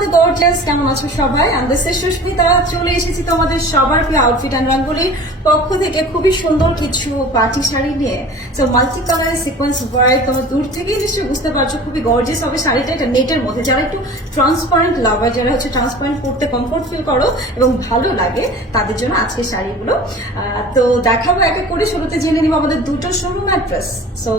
the gorgeous, কেমন আছো সবাই? আমি সুস্মিতা, চলে এসেছি তোমাদের সবার প্রিয় আউটফিট অ্যান্ড রঙ্গোলির পক্ষ থেকে খুবই সুন্দর কিছু পার্টি শাড়ি নিয়ে। So multi colour sequence work, তোমরা দূর থেকেই নিশ্চয়ই বুঝতে পারছো খুবই গর্জিয়াস হবে শাড়িটা। এটা নেটের মধ্যে, যারা একটু ট্রান্সপারেন্ট লাভার, যারা হচ্ছে ট্রান্সপারেন্ট পরতে কমফোর্ট ফিল করো এবং ভালো লাগে, তাদের জন্য আজকের শাড়িগুলো। তো দেখাবো এক এক করে। শুরুতে জেনে নিব আমাদের দুটো শোরুম অ্যাড্রেস। সো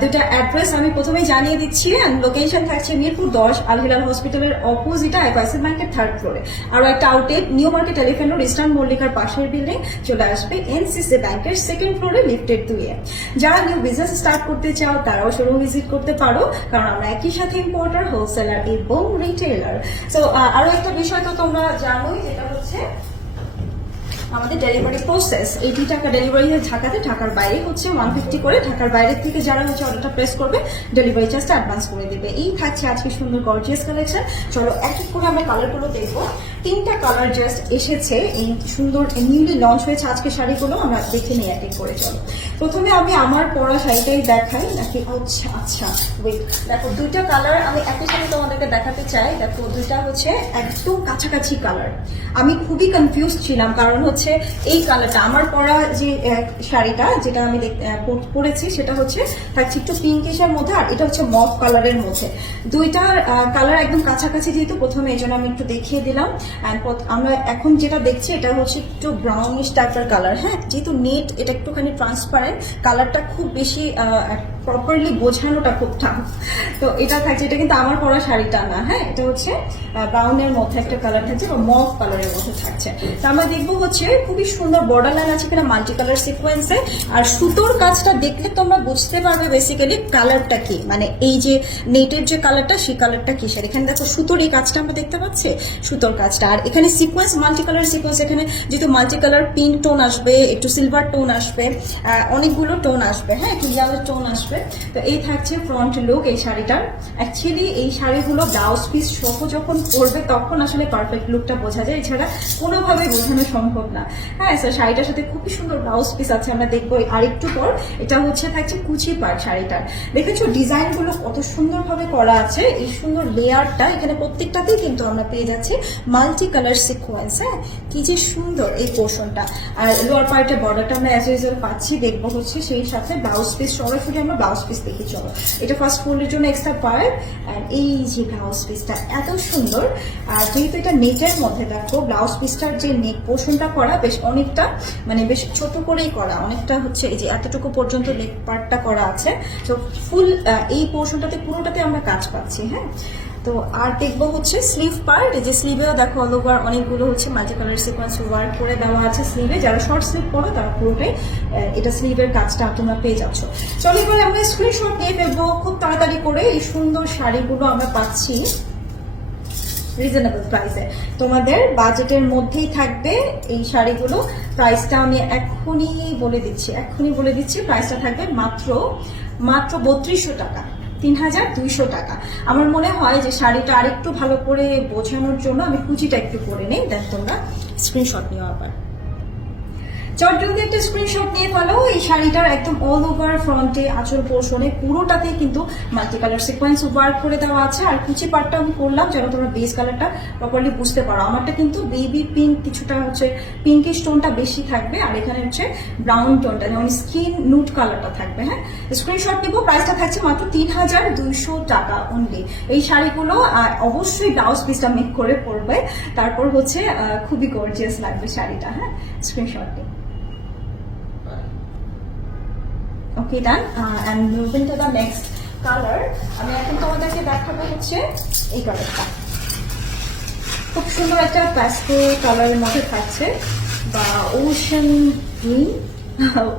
দুটা অ্যাড্রেস আমি প্রথমেই জানিয়ে দিচ্ছি। লোকেশন থাকছে মিরপুর 10, আল হিলাল হসপিটালের অপোজিটে আইসিআইসিআই ব্যাংকের 3rd ফ্লোরে। আরো একটা outlet New Market Elephant Road, Eastern মল্লিকার পাশের বিল্ডিং চলে আসবে এনসিসি ব্যাংকের 2nd ফ্লোরে, লিফটেড 2 এ। যারা নিউ বিজনেস স্টার্ট করতে চাও তারাও শোরুম ভিজিট করতে পারো, কারণ আমরা একই সাথে ইম্পোর্টার, হোলসেলার এবং রিটেলার। সো আরো একটা বিষয় তো তোমরা জানোই, যেটা হচ্ছে আমাদের ডেলিভারি প্রসেস। 80 টাকা ডেলিভারি হয় ঢাকাতে, ঢাকার বাইরে হচ্ছে 150 করে। ঢাকার বাইরের থেকে যারা হচ্ছে অর্ডারটা প্লেস করবে, ডেলিভারি চার্জটা অ্যাডভান্স করে দিবে। এই থাকছে আজকে সুন্দর গর্জিয়াস কালেকশন। চলো এক এক করে আমরা কালারগুলো দেখবো। 3টা কালার জাস্ট এসেছে, এই সুন্দর নিউলি লঞ্চ হয়েছে আজকে শাড়িগুলো, আমরা দেখে নিই এক এক করে। চলো প্রথমে আমি আমার পরা শাড়িটাই দেখাই নাকি? আচ্ছা ওয়েট, দেখো 2টা কালার আমি একই সাথে তোমাদেরকে দেখাতে চাই। দেখো 2টা হচ্ছে একদম কাছাকাছি কালার। আমি খুবই কনফিউজ ছিলাম, কারণ হচ্ছে এই কালারটা আমার পরা যে শাড়িটা যেটা আমি পরেছি, সেটা হচ্ছে থাকছে একটু পিঙ্কিশের মধ্যে, আর এটা হচ্ছে মফ কালারের মধ্যে। দুইটার কালার একদম কাছাকাছি, যেহেতু প্রথমে এই জন্য আমি একটু দেখিয়ে দিলাম। আমরা এখন যেটা দেখছি এটা হচ্ছে একটু ব্রাউনিশ টাইপের কালার। হ্যাঁ, যেহেতু নেট, এটা একটুখানি ট্রান্সপারেন্ট, কালারটা খুব বেশি প্রপারলি বোঝানোটা খুব টাফ। তো এটা থাকছে, এটা কিন্তু আমার পরা শাড়িটা না। হ্যাঁ, এটা হচ্ছে ব্রাউনের মধ্যে একটা কালার থাকছে বা মফ কালারের মধ্যে থাকছে। তো আমরা দেখবো হচ্ছে খুবই সুন্দর বর্ডার লাইন আছে কিনা মাল্টি কালার সিকোয়েন্সে। আর সুতোর কাজটা দেখলে তোমরা বুঝতে পারবে বেসিক্যালি কালারটা কি, মানে এই যে নেটের যে কালারটা, সেই কালারটা কিসের। এখানে দেখো সুতোর এই কাজটা আমরা দেখতে পাচ্ছি, সুতোর কাজটা। আর এখানে সিকোয়েন্স, মাল্টি কালার সিকোয়েন্স। এখানে যেহেতু মাল্টি কালার, পিঙ্ক টোন আসবে, একটু সিলভার টোন আসবে, অনেকগুলো টোন আসবে। হ্যাঁ, একটু ইয়ালো টোন আসবে। তো এই থাকছে ফ্রন্ট লুক এই শাড়িটার। অ্যাকচুয়ালি এই শাড়িগুলো ব্লাউজ পিস সহ যখন পরবে তখন আসলে পারফেক্ট লুকটা বোঝা যায়, এছাড়া কোনোভাবে বোঝানো সম্ভব না। হ্যাঁ, তো শাড়িটার সাথে খুবই সুন্দর ব্লাউজ পিস আছে, আমরা দেখবো আরেকটু পর। এটা হচ্ছে থাকছে কুচি পার্ট শাড়িটার। দেখেছো ডিজাইনগুলো কত সুন্দরভাবে করা আছে, এই সুন্দর লেয়ারটা এখানে প্রত্যেকটাতেই কিন্তু আমরা পেয়ে যাচ্ছি মাল্টি কালার সিকোয়েন্স। হ্যাঁ, কি যে সুন্দর এই পোর্শনটা। আর লোয়ার পার্টের বর্ডারটা আমরা অ্যাজ ইউজুয়াল পাচ্ছি, দেখবো হচ্ছে সেই সাথে ব্লাউজ পিস। সরাসরি আমরা ব্লাউজ পিস দেখি। চলো, এটা ফার্স্ট ফুলের জন্য এক্সট্রা পার্ট। আর এই যে ব্লাউজ পিসটা এত সুন্দর। আর যেহেতু এটা নেটের মধ্যে, দেখো ব্লাউজ পিসটার যে নেক পোর্শনটা করা বেশ অনেকটা, মানে বেশ ছোট করেই করা, অনেকটা হচ্ছে এই যে এতটুকু পর্যন্ত নেক পার্টটা করা আছে। তো ফুল এই পোর্শনটাতে পুরোটাতে আমরা কাজ পাচ্ছি। হ্যাঁ, তো আর দেখবো হচ্ছে স্লিভ পার্ট। এই যে স্লিভেও দেখো অল ওভার অনেকগুলো হচ্ছে মাল্টি কালার সিকোয়েন্স ওয়ার্ক করে দেওয়া আছে স্লিভে। যারা শর্ট স্লিভ পরো তারা পুরোটাই এটা স্লিভের কাজটা তোমরা পেয়ে যাচ্ছ। চলো এবার আমরা স্ক্রিনশট নিয়ে ফেলবো খুব তাড়াতাড়ি করে। এই সুন্দর শাড়িগুলো আমরা পাচ্ছি রিজনেবল প্রাইসে, তোমাদের বাজেটের মধ্যেই থাকবে এই শাড়িগুলো। প্রাইসটা আমি এক্ষুনি বলে দিচ্ছি। প্রাইসটা থাকবে মাত্র 3200 টাকা, 3200 টাকা। আমার মনে হয় যে শাড়িটা আরেকটু ভালো করে বোঝানোর জন্য আমি কুচিটা একটু করে নেই, দেন তোমরা স্ক্রিনশট নিও আবার। চটজলদি একটা স্ক্রিনশট নিয়ে ফেলো। এই শাড়িটার একদম অল ওভার ফ্রন্টে, আঁচল পোর্শনে পুরোটাতে কিন্তু মাল্টি কালার সিকোয়েন্স ওয়ার্ক করে দেওয়া আছে। আর কুচি পার্টটা আমি করলাম যেন তোমরা বেস কালারটা প্রপারলি বুঝতে পারো। আমারটা কিন্তু বেবি পিঙ্ক, কিছুটা হচ্ছে পিঙ্কিশ টোনটা বেশি থাকবে, আর এখানে হচ্ছে ব্রাউন টোনটা, যেমন স্কিন নুট কালারটা থাকবে। হ্যাঁ, স্ক্রিনশট নিবো। প্রাইসটা থাকছে মাত্র 3200 টাকা অনলি। এই শাড়িগুলো অবশ্যই ব্লাউজ পিসটা মেক করে পরবে, তারপর হচ্ছে খুবই গর্জিয়াস লাগবে শাড়িটা। হ্যাঁ, স্ক্রিনশট নিই। Okay, done. And moving to the next colour. আমি এখন তোমাদেরকে দেখাবো হচ্ছে এই কালারটা। খুব সুন্দর একটা প্যাস্টেল কালারের মধ্যে থাকছে, বা ocean green,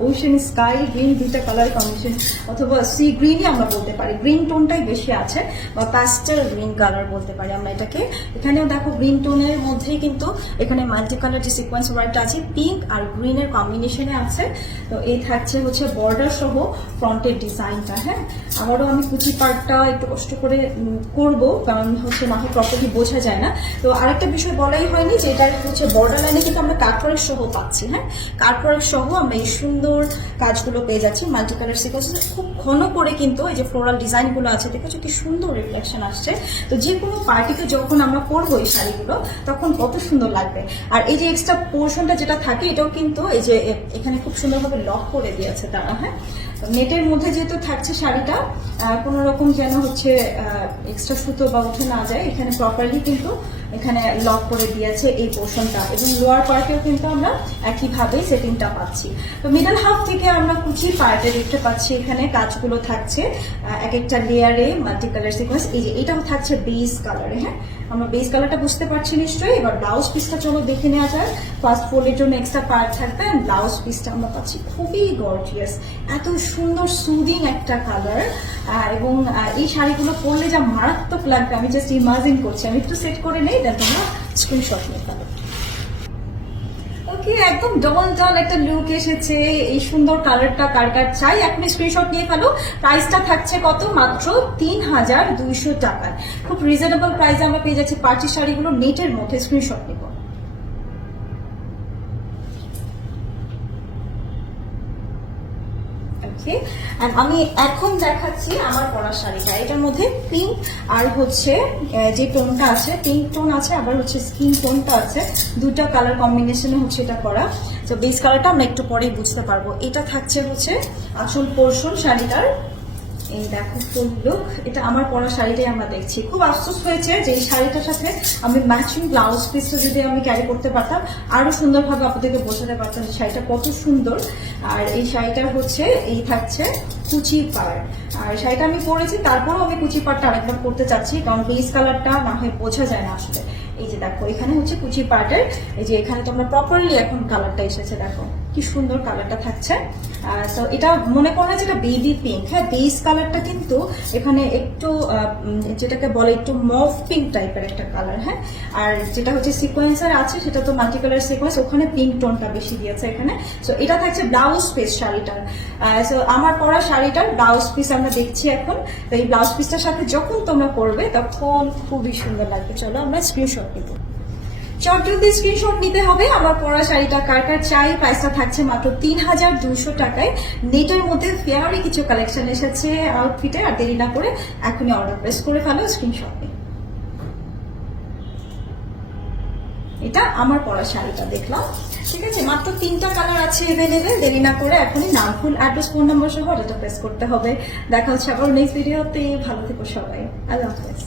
ocean sky green, দুইটা কালার কম্বিনেশন, অথবা সি গ্রিনই আমরা বলতে পারি। গ্রিন টোনটাই বেশি আছে, বা প্যাস্টেল গ্রিন কালার বলতে পারি আমরা এটাকে। এখানেও দেখো গ্রিন টোনের মধ্যেই কিন্তু এখানে মাল্টি কালার যে সিকোয়েন্স ওয়ার্কটা আছে, পিঙ্ক আর গ্রিনের কম্বিনেশনে আছে। তো এই থাকছে হচ্ছে বর্ডার সহ ফ্রন্টের ডিজাইনটা। হ্যাঁ, আমারও আমি কুচি পার্টটা একটু কষ্ট করে করব, কারণ হচ্ছে না হয় প্রপারলি বোঝা যায় না। তো আরেকটা বিষয় বলাই হয়নি যে এটা হচ্ছে বর্ডার লাইনে কিন্তু আমরা কাটওয়ার্ক সহ পাচ্ছি। হ্যাঁ, কাটওয়ার্ক সহ আমরা এই সুন্দর কাজগুলো পেয়ে যাচ্ছি। মাল্টি কালার সিকোয়েন্স খুব ঘন করে কিন্তু এই যে ফ্লোরাল ডিজাইনগুলো আছে দেখেছো কি সুন্দর রিফ্লেকশন আসছে। তো যে কোনো পার্টিতে যখন আমরা পরবো এই শাড়িগুলো তখন কত সুন্দর লাগবে। আর এই যে এক্সট্রা পোর্শনটা যেটা থাকে এটাও কিন্তু এই যে এখানে খুব সুন্দরভাবে লক করে দিয়েছে তারা। হ্যাঁ, নেটের মধ্যে যেহেতু থাকছে শাড়িটা, কোনো রকম যেন হচ্ছে এক্সট্রা সুতো বা উঠে না যায়, এখানে প্রপারলি কিন্তু এখানে লক করে দিয়েছে এই পোর্শনটা। এবং লোয়ার পার্টেও কিন্তু আমরা একইভাবে সেটিংটা পাচ্ছি। তো মিডল হাফ থেকে আমরা কুচি পার্টে দেখতে পাচ্ছি এখানে কাজগুলো থাকছে এক একটা লেয়ারে মাল্টি কালার সিকোয়েন্স। এই যে এটাও থাকছে বেস কালারে। হ্যাঁ, আমরা বেস কালারটা বুঝতে পারছি নিশ্চয়ই। এবার ব্লাউজ পিসটা চলো দেখে নেওয়া যায়। ফার্স্ট ফোল্ডের জন্য এক্সট্রা পার্ট থাকবে, ব্লাউজ পিসটা আমরা পাচ্ছি খুবই গর্জিয়াস, এত সুন্দর সুদিং একটা কালার। এবং এই শাড়িগুলো পরলে যা মারাত্মক লাগবে আমি জাস্ট ইমাজিন করছি। আমি একটু সেট করে নেই, দেন তোমরা স্ক্রিনশট নিয়ে ফেলো। ওকে, একদম ডবল একটা লুক এসেছে। এই সুন্দর কালারটা কার কার চাই এখনই স্ক্রিনশট নিয়ে ফেলো। প্রাইসটা থাকছে কত? মাত্র 3200 টাকায়। খুব রিজনেবল প্রাইসে আমরা পেয়ে যাচ্ছি পার্টি শাড়িগুলো নেটের মধ্যে। স্ক্রিনশট নিব। আমি এখন দেখাচ্ছি আমার পরা শাড়িটা। এটার মধ্যে পিঙ্ক আর হচ্ছে যে টোনটা আছে, পিঙ্ক টোন আছে, আবার হচ্ছে স্কিন টোনটা আছে, দুটা কালার কম্বিনেশনে হচ্ছে এটা করা। তো বেস কালারটা আমরা একটু পরেই বুঝতে পারবো। এটা থাকছে হচ্ছে আঁচল পোর্শন শাড়িটার। এই দেখো ফুল লুক, এটা আমার পরা শাড়িটাই আমরা দেখছি। খুব আফসোস হয়েছে যে এই শাড়িটার সাথে আমি ম্যাচিং ব্লাউজ পিসটা যদি আমি ক্যারি করতে পারতাম আরো সুন্দরভাবে আপনাদেরকে বোঝাতে পারতাম শাড়িটা কত সুন্দর। আর এই শাড়িটার হচ্ছে এই থাকছে কুচি পাড়। আর শাড়িটা আমি পরেছি, তারপরও আমি কুচি পাড়টা আরেকবার করতে চাচ্ছি, কারণ বেস কালারটা না হয় বোঝা যায় না আসলে। এই যে দেখো এখানে হচ্ছে কুচি পার্টের, এই যে এখানে তোমরা প্রপারলি এখন কালারটা এসেছে, দেখো কি সুন্দর কালারটা থাকছে। তো এটা মনে করো না যেটা বেবি পিঙ্ক। হ্যাঁ, বেস কালারটা কিন্তু এখানে একটু যেটাকে বলে একটু মভ পিঙ্ক টাইপের একটা কালার। হ্যাঁ, আর যেটা হচ্ছে সিকোয়েন্সার আছে সেটা তো মাল্টি কালার সিকোয়েন্স, ওখানে পিঙ্ক টোনটা বেশি দিয়েছে এখানে। সো এটা থাকছে ব্লাউজ পিস শাড়িটার। সো আমার পরা শাড়িটার ব্লাউজ পিস আমরা দেখছি এখন। তো এই ব্লাউজ পিসটার সাথে যখন তোমরা পরবে তখন খুবই সুন্দর লাগবে। চলো আমরা স্ক্রিনশট নিব। চটজলদি স্ক্রিনশট নিতে হবে। আমার পরা শাড়িটা কার কার চাই। প্রাইসটা থাকছে মাত্র 3200 টাকায়। নেটের মধ্যে ফেয়ারি কিছু কালেকশন এসেছে আউটফিটে। আর দেরি না করে এখনই অর্ডার প্লেস করে ফেলো স্ক্রিনশট নিয়ে। এটা আমার পরা শাড়িটা দেখলাম, ঠিক আছে। মাত্র 3টা কালার আছে এভেলেবেল। দেরি না করে এখনই নাম, ফুল অ্যাড্রেস, ফোন নাম্বার সহ অর্ডারটা প্লেস করতে হবে। দেখা হচ্ছে আবার নেক্সট ভিডিওতে। ভালো থেকো সবাই, আল্লাহ হাফেজ।